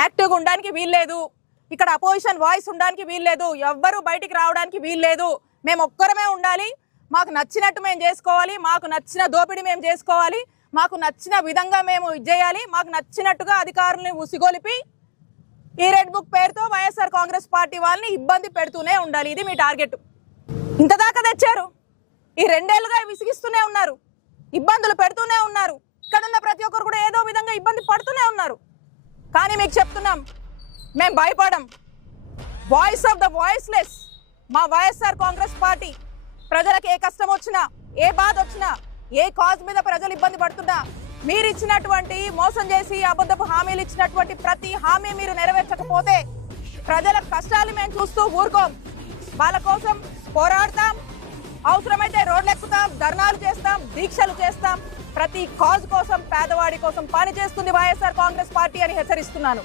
యాక్టివ్గా ఉండడానికి వీల్లేదు, ఇక్కడ అపోజిషన్ వాయిస్ ఉండడానికి వీల్లేదు, ఎవ్వరూ బయటికి రావడానికి వీల్లేదు, మేము ఒక్కరమే ఉండాలి, మాకు నచ్చినట్టు మేము చేసుకోవాలి, మాకు నచ్చిన దోపిడీ మేము చేసుకోవాలి, మాకు నచ్చిన విధంగా మేము చేయాలి, మాకు నచ్చినట్టుగా అధికారుల్ని ఉసిగొలిపి ఈ రెడ్ బుక్ పేరుతో వైఎస్ఆర్ కాంగ్రెస్ పార్టీ వాళ్ళని ఇబ్బంది పెడుతూనే ఉండాలి. ఇది మీ టార్గెట్. ఇంత దాకా తెచ్చారు. ఈ 2 ఏళ్లుగా విసిగిస్తూనే ఉన్నారు, ఇబ్బందులు పెడుతూనే ఉన్నారు. ఇక్కడ ఉన్న ప్రతి ఒక్కరు కూడా ఏదో విధంగా ఇబ్బంది పడుతూనే ఉన్నారు. కానీ మీకు చెప్తున్నాం, మేము భయపడం. వాయిస్ ఆఫ్ ద వాయిస్లెస్ మా వైఎస్ఆర్ కాంగ్రెస్ పార్టీ. ప్రజలకు ఏ కష్టం వచ్చినా, ఏ బాధ వచ్చినా, ఏ కాజ్ మీద ప్రజలు ఇబ్బంది పడుతున్నా, మీరు ఇచ్చినటువంటి మోసం చేసి అబద్ధపు హామీలు ఇచ్చినటువంటి ప్రతి హామీ మీరు నెరవేర్చకపోతే ప్రజల కష్టాలు మేము చూస్తూ ఊరుకోం. వాళ్ళ కోసం పోరాడతాం, అవసరమైతే రోడ్లు ఎక్కుతాం, ధర్నాలు చేస్తాం, దీక్షలు చేస్తాం. ప్రతి కాజ్ కోసం, పేదవాడి కోసం పని చేస్తుంది వైఎస్ఆర్ కాంగ్రెస్ పార్టీ అని హెచ్చరిస్తున్నాను.